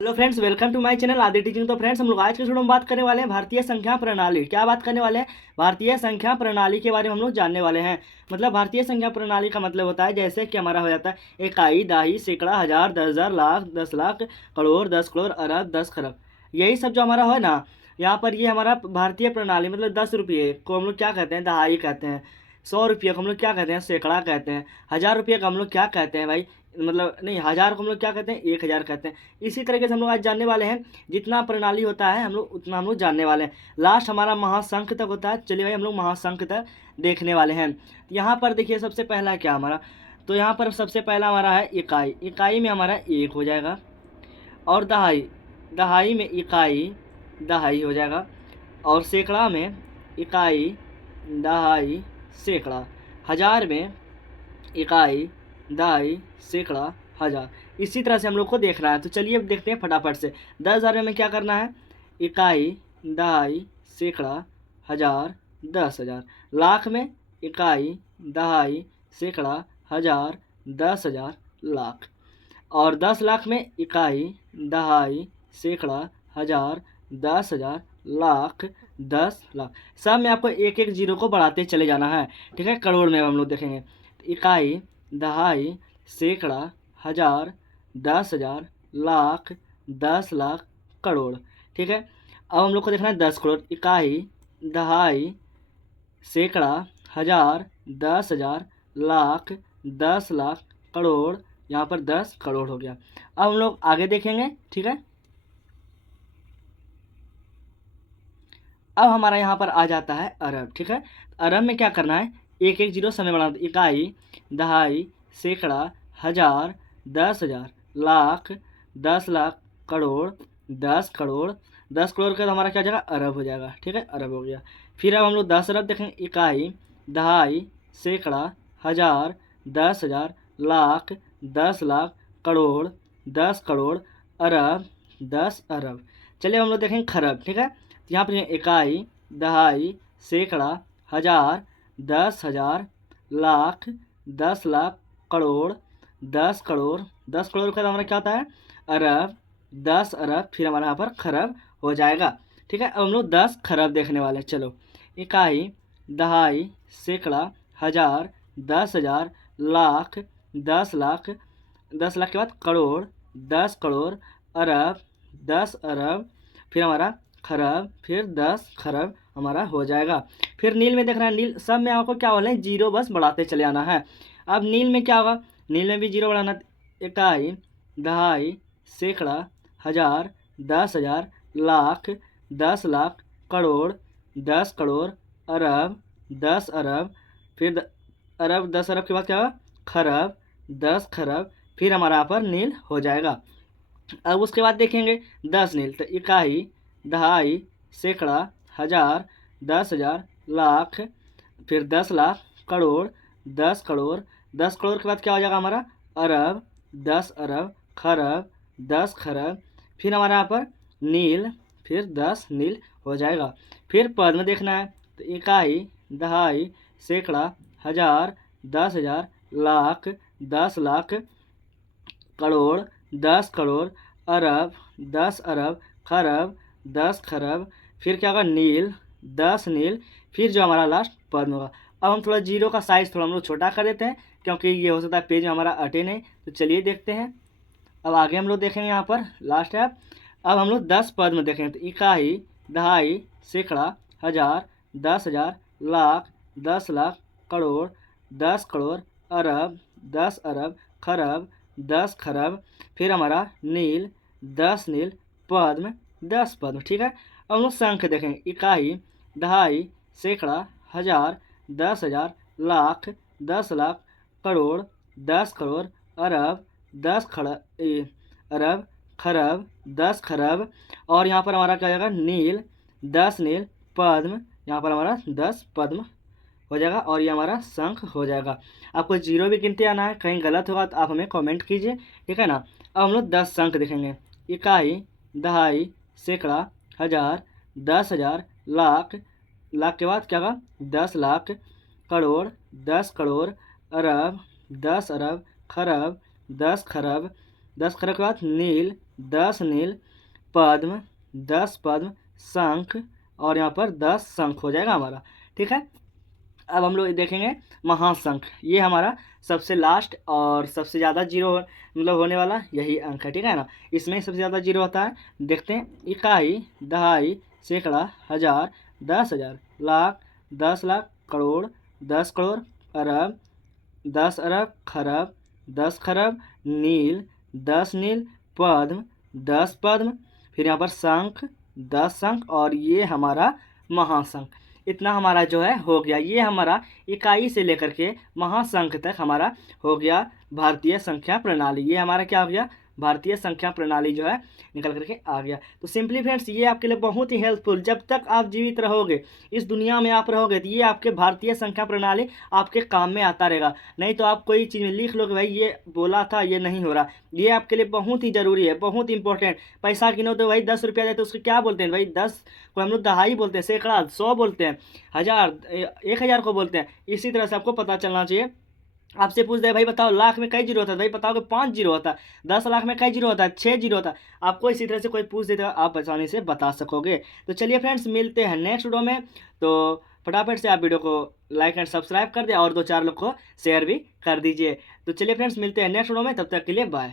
Hello friends, welcome to my channel Adi teaching. तो friends, हम लोग आज के वीडियो में बात करने वाले हैं भारतीय संख्या प्रणाली। क्या बात करने वाले हैं? भारतीय संख्या प्रणाली के बारे में हम लोग जानने वाले हैं। मतलब भारतीय संख्या प्रणाली का मतलब होता है जैसे कि हमारा हो जाता है इकाई, दहाई, सैकड़ा, हजार, 10,000, लाख, 10 लाख, करोड़, 10 करोड़, अरब, 10 खरब। यही सब जो हमारा है ना, यहाँ पर ये हमारा भारतीय प्रणाली मतलब 10 रुपये को हम लोग क्या कहते हैं? दहाई कहते हैं। 100 रुपये को हम लोग क्या कहते हैं? सैकड़ा कहते हैं। 1000 रुपये का हम लोग क्या कहते हैं भाई? मतलब नहीं, 1000 को हम लोग क्या कहते हैं? 1000 कहते हैं। इसी तरीके से हम लोग आज जानने वाले हैं, जितना प्रणाली होता है हम लोग उतना हम लोग जानने वाले हैं। लास्ट हमारा महासंख्य तक होता है। चलिए भाई, हम लोग महासंख्य तक देखने वाले हैं। यहाँ पर देखिए, सबसे पहला क्या हमारा, तो यहाँ पर सबसे पहला हमारा है इकाई। इकाई में हमारा 1 हो जाएगा। और दहाई, दहाई में इकाई, दहाई हो जाएगा। और सैकड़ा में इकाई, दहाई, सैकड़ा। हजार में इकाई, दहाई, सैकड़ा, हजार। इसी तरह से हम लोग को देखना है। तो चलिए अब देखते हैं फटाफट से। 10,000 में क्या करना है? इकाई, दहाई, सैकड़ा, हजार, 10,000। लाख में इकाई, दहाई, सैकड़ा, हजार, 10,000, लाख। और 10 लाख में इकाई, दहाई, सैकड़ा, हजार, 10,000, लाख, 10 लाख। सब में आपको एक एक जीरो को बढ़ाते चले जाना है। ठीक है, करोड़ में हम लोग देखेंगे तो इकाई, दहाई, सैकड़ा, हजार, 10,000, लाख, 10 लाख, करोड़। ठीक है, अब हम लोग को देखना है 10 करोड़। इकाई, दहाई, सैकड़ा, हजार, 10,000, लाख, 10 लाख, करोड़। यहाँ पर 10 करोड़ हो गया। अब हम लोग आगे देखेंगे। ठीक है, अब हमारा यहाँ पर आ जाता है अरब। ठीक है, अरब में क्या करना है? एक एक जीरो समय बढ़ाना। इकाई, दहाई, सैकड़ा, हजार, 10,000, लाख, 10 लाख, करोड़, 10 करोड़। 10 करोड़ का तो हमारा क्या हो जाएगा? अरब हो जाएगा। ठीक है, अरब हो गया। फिर अब हम लोग 10 अरब देखेंगे। इकाई, दहाई, सैकड़ा, हजार, 10,000, लाख, 10 लाख, करोड़, 10 करोड़, अरब, 10 अरब। चलिए हम लोग देखेंगे खरब। ठीक है, यहाँ पर इकाई, दहाई, सैकड़ा, हजार, 10,000, लाख, 10 लाख, करोड़, 10 करोड़। 10 करोड़ का हमारा क्या होता है? अरब, 10 अरब। फिर हमारा यहाँ पर खरब हो जाएगा। ठीक है, अब हम लोग 10 खरब देखने वाले हैं। चलो, इकाई, दहाई, सैकड़ा, हजार, 10,000, लाख, 10 लाख, 10 लाख के बाद करोड़, 10 करोड़, अरब, 10 अरब। फिर हमारा खरब, फिर 10 खरब हमारा हो जाएगा। फिर नील में देखना है। नील सब में आपको क्या बोले? जीरो बस बढ़ाते चले आना है। अब नील में क्या होगा? नील में भी जीरो बढ़ाना। इकाई, दहाई, सैकड़ा, हजार, 10,000, लाख, 10 लाख, करोड़, 10 करोड़, अरब, 10 अरब। फिर अरब, 10 अरब के बाद क्या होगा? खरब, 10 खरब। फिर हमारा यहाँ पर नील हो जाएगा। अब उसके बाद देखेंगे 10 नील। तो इकाई, दहाई, सैकड़ा, हजार, 10,000, लाख, फिर 10 लाख, करोड़, 10 करोड़। 10 करोड़ के बाद क्या हो जाएगा हमारा? अरब, 10 अरब, खरब, 10 खरब। फिर हमारा यहाँ पर नील, फिर 10 नील हो जाएगा। फिर पद में देखना है। तो इकाई, दहाई, सैकड़ा, हजार, 10,000, लाख, 10 लाख, करोड़, 10 करोड़, अरब, 10 अरब, खरब, 10 खरब। फिर क्या होगा? नील, 10 नील। फिर जो हमारा लास्ट पद में होगा। अब हम थोड़ा जीरो का साइज़ थोड़ा हम लोग छोटा कर देते हैं, क्योंकि ये हो सकता है पेज में हमारा अटे नहीं। तो चलिए देखते हैं। अब आगे हम लोग देखेंगे। यहाँ पर लास्ट है। अब हम लोग 10 पद में देखेंगे। तो इकाई, दहाई, सैकड़ा, हजार, 10,000, लाख, 10 लाख, करोड़, 10 करोड़, अरब, 10 अरब, खरब, 10 खरब। फिर हमारा नील, 10 नील, पद्म, 10 पद्म। ठीक है, अब हम लोग संख्या देखेंगे। इकाई, दहाई, सैकड़ा, हजार, 10,000, लाख, 10 लाख, करोड़, 10 करोड़, अरब, 10 अरब, खरब, 10 खरब। और यहाँ पर हमारा क्या हो जाएगा? नील, 10 नील, पद्म। यहाँ पर हमारा 10 पद्म हो जाएगा। और ये हमारा शंख हो जाएगा। आपको जीरो भी गिनते आना है। कहीं गलत होगा तो आप हमें कमेंट कीजिए। ठीक है ना। अब हम लोग 10 शंख देखेंगे। इकाई, दहाई, सैकड़ा, हजार, 10,000, लाख, लाख के बाद क्या होगा? 10 लाख, करोड़, 10 करोड़, अरब, 10 अरब, खरब, 10 खरब। 10 खरब के बाद नील, 10 नील पद्म, 10 पद्म, शंख और यहाँ पर 10 शंख हो जाएगा हमारा। ठीक है, अब हम लोग देखेंगे महाशंख। ये हमारा सबसे लास्ट और सबसे ज़्यादा जीरो मतलब होने वाला यही अंक है। ठीक है ना, इसमें सबसे ज़्यादा जीरो होता है। देखते हैं, इकाई, दहाई, सैकड़ा, हज़ार, 10,000, लाख, 10 लाख, करोड़, 10 करोड़, अरब, 10 अरब, खरब, 10 खरब, नील, 10 नील, पद्म, 10 पद्म, फिर यहाँ पर शंख, 10 शंख और ये हमारा महाशंख। इतना हमारा जो है हो गया। ये हमारा इकाई से लेकर के महाशंख तक हमारा हो गया भारतीय संख्या प्रणाली। ये हमारा क्या हो गया, भारतीय संख्या प्रणाली जो है निकल करके आ गया। तो सिंपली फ्रेंड्स, ये आपके लिए बहुत ही हेल्पफुल, जब तक आप जीवित रहोगे, इस दुनिया में आप रहोगे, तो ये आपके भारतीय संख्या प्रणाली आपके काम में आता रहेगा। नहीं तो आप कोई चीज़ में लिख लो कि भाई ये बोला था, ये नहीं हो रहा। ये आपके लिए बहुत ही ज़रूरी है, बहुत इंपॉर्टेंट। पैसा गिनो तो भाई 10 रुपया दे तो उसको क्या बोलते हैं भाई, 10 को हम लोग दहाई बोलते हैं, सैकड़ा 100 बोलते हैं, हज़ार 1000 को बोलते हैं। इसी तरह से आपको पता चलना चाहिए। आपसे पूछ दे भाई बताओ लाख में कई जीरो होता है, भाई बताओगे 5 जीरो होता है। 10 लाख में कई जीरो होता है, 6 जीरो होता है। आपको इसी तरह से कोई पूछ देता है, आप आसानी से बता सकोगे। तो चलिए फ्रेंड्स, मिलते हैं नेक्स्ट वीडियो में। तो फटाफट से आप वीडियो को लाइक एंड सब्सक्राइब कर दें और 2-4 लोग को शेयर भी कर दीजिए। तो चलिए फ्रेंड्स, मिलते हैं नेक्स्ट वीडियो में, तब तक के लिए बाय।